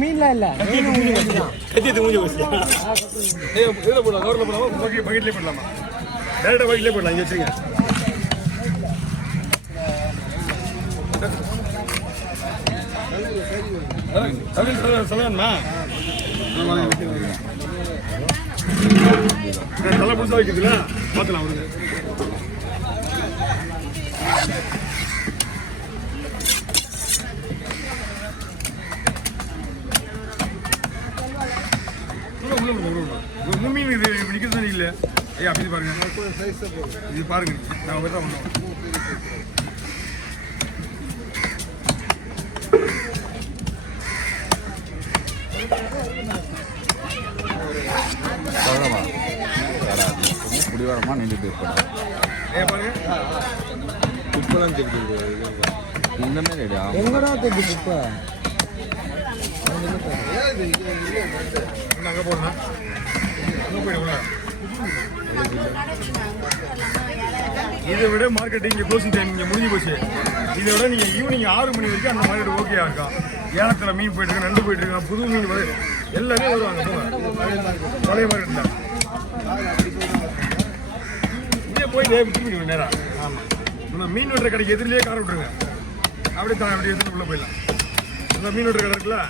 மீன்லாம் இல்ல கத்தியத்து மூஞ்சி போச்சு. இதில் போடலாம், கவரில் போடலாமா, பக்கெட்லேயே போடலாமா? டேரெக்டாக பக்கெட்லேயே போடலாம். இங்கே வச்சுருங்க. சொல்லணுமா? நல்லா புதுசாக வைக்கிறதுல பார்த்துலாம் அவருக்கு. மீன் இது நிற்கிறது தான் இல்லை. ஐயா அப்படி பாருங்க, இது பாருங்க, நான் தான் பண்ணுவோம். குடிவாரமாக நின்றுட்டு இருப்பேன். பாருங்க குப்பெல்லாம் தெரியுது. இந்த மாதிரி எங்கடா தெரியுது குப்பை? அங்கே போடணும், அங்கே போயிடுவோம். இதை விட மார்க்கெட்டிங் இங்கே க்ளோசிங் டைம் இங்கே முடிஞ்சு போச்சு. இதை விட நீங்கள் ஈவினிங் 6 மணி வரைக்கும் அந்த மார்க்கெட் ஓகேயா இருக்கா? ஏலத்தில் மீன் போயிட்டுருக்கு, நண்டு போயிட்டுருக்கான், புது மீன் எல்லாமே வருவாங்க. பழைய மார்க்கெட்டில் இங்கே போயிட்டு திரும்பிடுங்க நேரம். ஆமாம், நம்ம மீன் வெட்டுற கடைக்கு எதிரிலேயே காரை விட்டுருங்க. அப்படி எடுத்துட்டு உள்ள போயிடலாம். அந்த மீன் வெட்டுற கடை இருக்குல்ல,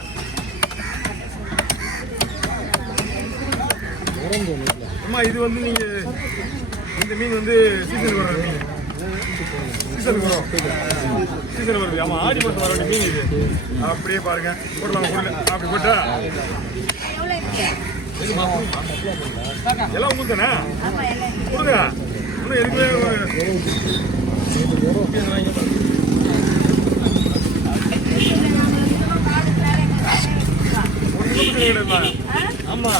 அம்மா இது வந்து நீங்கள் இந்த மீன் வந்து சீசனுக்கு வர மீன், சீசனுக்கு வரும், சீசனுக்கு வருது. ஆமாம், ஆடி மாதம் வர வேண்டிய மீன் இது. அப்படியே பாருங்க, போடலாம் பொருள். அப்படி போட்டா எல்லாம் உங்களுக்கு தானே கொடுங்க. இன்னும் எதுக்குமே ஆமா.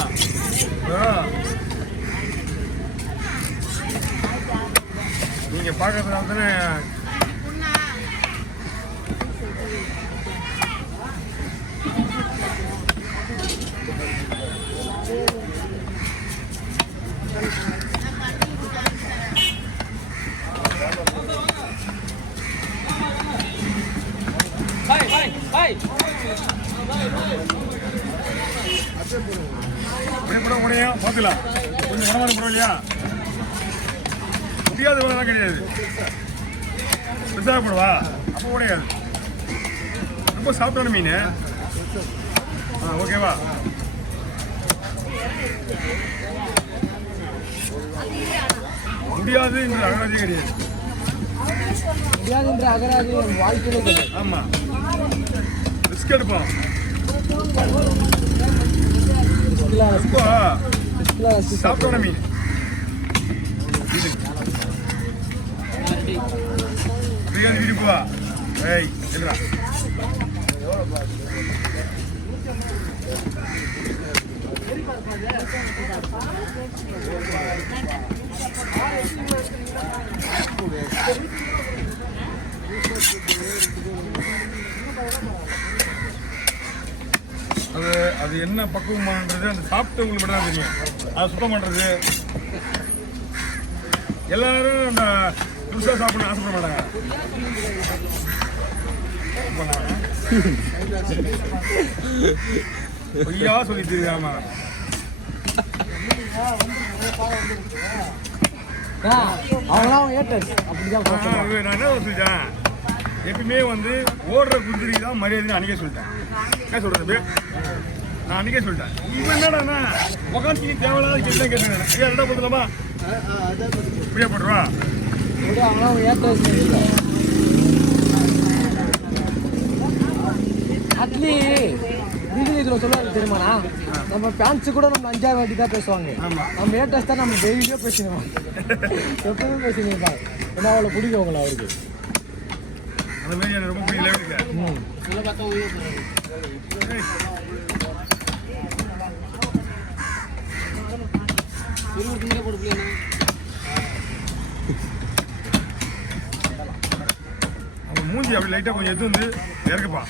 நீங்க பாக்கிறதுனால தானே முடியும். பார்த்துக்கலாம், கொஞ்சம் உடம்பு போடும் இல்லையா? முடியாத வேலைலாம் கிடையாது. பெருசாக போடுவா அப்போ கிடையாது. ரொம்ப சாப்பிட்டான மீன். ஓகேவா? முடியாது என்ற அகராதி கிடையாது. முடியாது என்ற அகராதி வாழ்க்கையில. ஆமாம், ரிஸ்க் எடுப்போம். சாப்பிட்டோன மீன் வீட்டுக்கு வா. ஏய் இல்லைடா, அது என்ன பக்குவமானது அந்த சாப்பிட்டவங்களுக்கு மட்டும் தான் தெரியும். அதை சுத்தம் பண்ணுறது எல்லாரும் அந்த புதுசாக சாப்பிடணும்னு ஆசைப்பட மாட்டாங்க. பொய்யா சொல்லி தெரியாமா? அவங்களாம் ஏட்டர் அப்படிதான். நான் என்ன சொல்லிட்டேன், எப்பயுமே வந்து ஓடுற குதிரைக்கு தான் மரியாதை அன்றைக்கே சொல்லிட்டேன். என்ன சொல்கிறது, நான் அன்றைக்கே சொல்லிட்டேன். இவன் என்னடா உக்காந்து நீ தேவையில்லாத கேட்டு கேட்டேன். ஐயா ரெண்டா போட்டுலாமா? இப்படியே போட்டுருவா. அவங்களாம் ஏட்டர். அட்லி இதில் சொல்லுவாங்க தெரியுமாண்ணா, நம்ம ஃபேன்ஸு கூட நம்ம 5ஆவது வாட்டி தான் பேசுவாங்க. நம்ம ஏட்டர்ஸ் தான் நம்ம டெய்லியோ பேசிடுவோம், எப்பவுமே பேசினிருப்பாங்க. ஏன்னா அவ்வளோ பிடிக்கும் அவங்கள. அவருக்கு அந்த மாதிரி எனக்கு ரொம்ப பிடிக்கல. அவன் மூஞ்சி அப்படி லைட்டாக கொஞ்சம் எடுத்து வந்து இறக்குப்பா.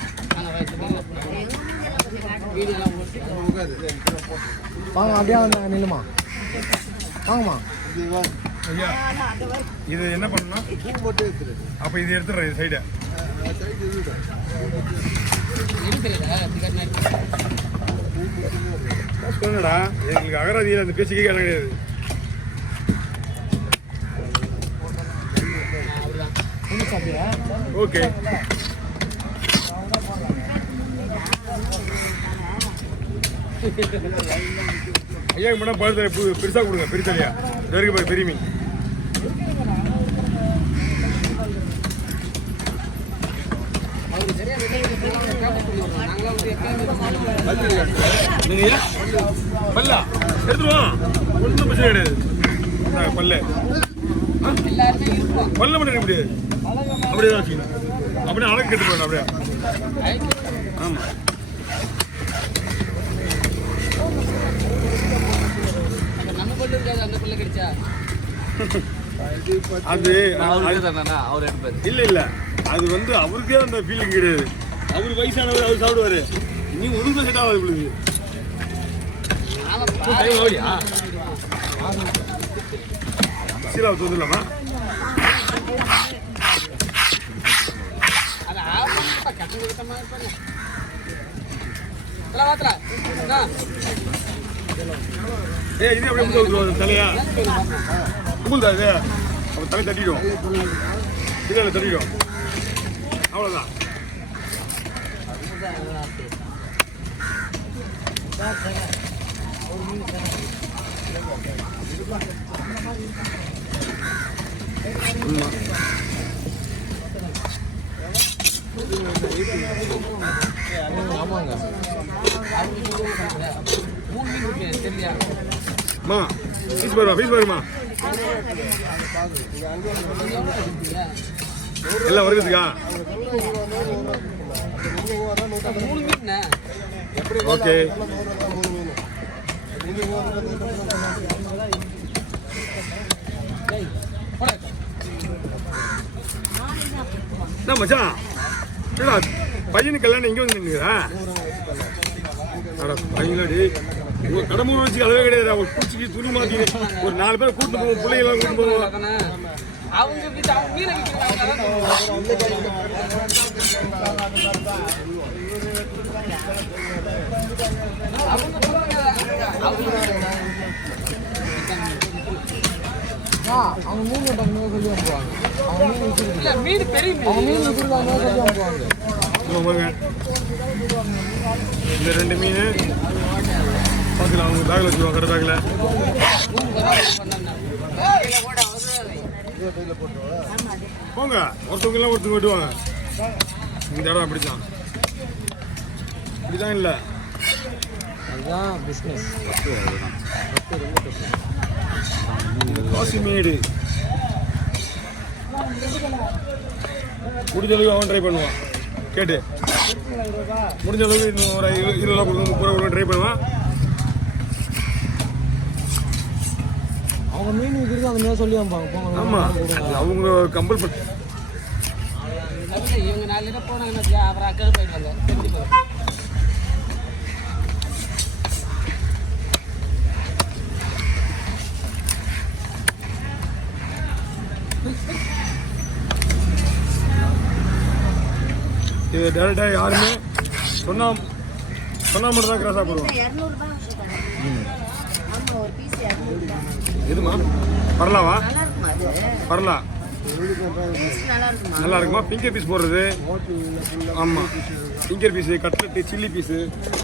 வாங்க அப்படியே வந்து நில்லுமா, வாங்கம்மா. ஐயா இது என்ன பண்ணணும்? அப்போ இது எடுத்துடுறேன், இது சைடை சொன்னடா எங்களுக்கு அகராதியில் அந்த பேச்சுக்கே இடம் கிடையாது. ஓகே ஐயா மேடம் பழுத்த பெருசாக கொடுங்க, பெருத்தலையா இருக்கு பாரு, பெரிய மீன். நீங்க பல்லா எடுத்துருவோம், ஒன்றும் பிரச்சனை கிடையாது. பல்ல பல்ல மட்டும் எடுக்க முடியாது, அப்படியே தான் வச்சுக்கணும். அப்படியே அழகு கட்டு போகணும் அப்படியே. ஆமாம் அது இல்ல இல்ல, அது வந்து அவருக்கே அந்த ஃபீலிங் கிடையாது. அவரு வயசானவர், அவர் சாப்பிடுவாரு. நீ ஒழுங்கு செட் ஆகாது உங்களுக்கு. சீராவை தோந்துடலாமா? ஏ இது அப்படியே முழுக்க தலையா உங்களுதா இது? அவன் தலை தட்டிடும், இல்லை தட்டிடும், அவ்வளோதான். ஆமாங்க. மா ஃபீஸ் பாருமா, ஃபீஸ் பாருமா, எல்லாம் வருதுக்கா. ஓகே என்ன மச்சான், என்னடா பையனுக்கு கல்யாணம் இங்கே வந்து நின்றுக்கிறா? பையனாடி உங்கள் கடம்பூர் வச்சு அளவே கிடையாது. அவங்க பூச்சிக்கு துணி மாற்றி ஒரு 4 பேரை கூட்டு போவோம், பிள்ளைங்களாம் கூட்டு போவோம். அவங்க மீன் கேட்டாங்க சொல்லி அனுப்புவாங்க. அவங்க மீன் பெரிய மீன் வச்சிருக்காங்க சொல்லி அனுப்புவாங்க. இந்த 2 மீன் பார்க்கலாம், அவங்க பேக்கில் வச்சுருவாங்க, கடை பேக்கில். போங்க, ஒருத்தவங்கெல்லாம் ஒருத்தவங்க வெட்டுவாங்க. இந்த இடம் அப்படித்தான், இப்படிதான் இல்லை. அதுதான் பிஸ்னஸ். காசிமேடு முடிஞ்ச அளவுக்கு அவன் ட்ரை பண்ணுவான். கேட்டு முடிஞ்ச அளவுக்கு இன்னும் ஒரு 20 ரூபா கொடுக்க, 30 ரூபா ட்ரை பண்ணுவான். அவங்க மீன் விற்கிறது அந்த மாதிரி சொல்லி அனுப்பாங்க. ஆமாம், அவங்க கம்பல் பண்ணி இவங்க 4 பேர் போனாங்கன்னா அப்புறம் அக்கறை போயிடுவாங்க. இது டேரெக்டாக யாருமே சொன்னா மட்டும் தான் கிராஸாக போடுவோம். எதுமா பரலாவா? பரலா நல்லா இருக்குமா? பிங்கர் பீஸ் போடுறது. ஆமாம், finger piece, cutlet, chilli piece.